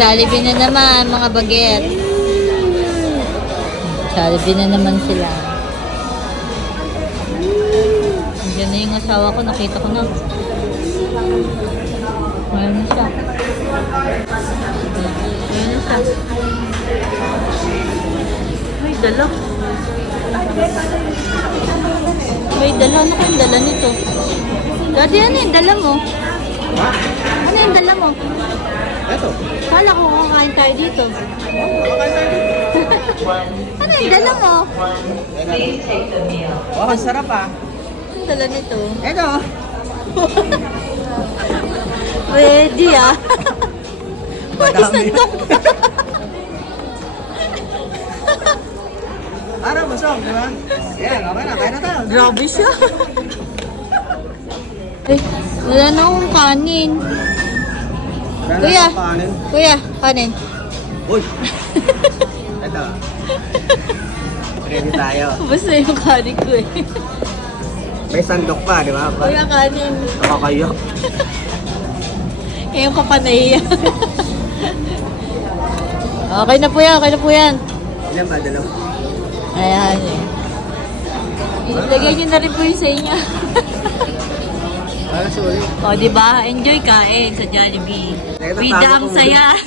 Jollibee na naman, mga baget. Jollibee na naman sila. Andiyan na yung asawa ko, nakita ko na. Ngayon na siya. Ngayon na siya. May dala. May dala. Ano kayong dala nito? Daddy, ano yung dala mo? Ha? Ano yung dala mo? Eto. Kala ko kakain tayo dito. Kakain tayo dito. Ano yung dala mo? Oh, ang sarap ah. Ang dala nito? Eto. Ready ah. May Madami. sandok pa. Araw, busog, di ba? Yan, okay na. Kaya na tayo. Grabe siya. Ay, wala na akong kanin. Wala na Kuya. akong kanin. Kuya, kanin. Uy. Eto. Ready tayo. Basta yung kanin ko eh. May sandok pa, di ba? Kuya, kanin. Nakakayo. Ngayon ka pa nahiya. Okay na po yan, okay na po yan. Ilan ba, dalaw? Ayan. Ilagay nyo na rin po yung sa inyo. Para sulit. O, diba? Enjoy kain sa Jollibee. Ito, Bida tago ang ko saya.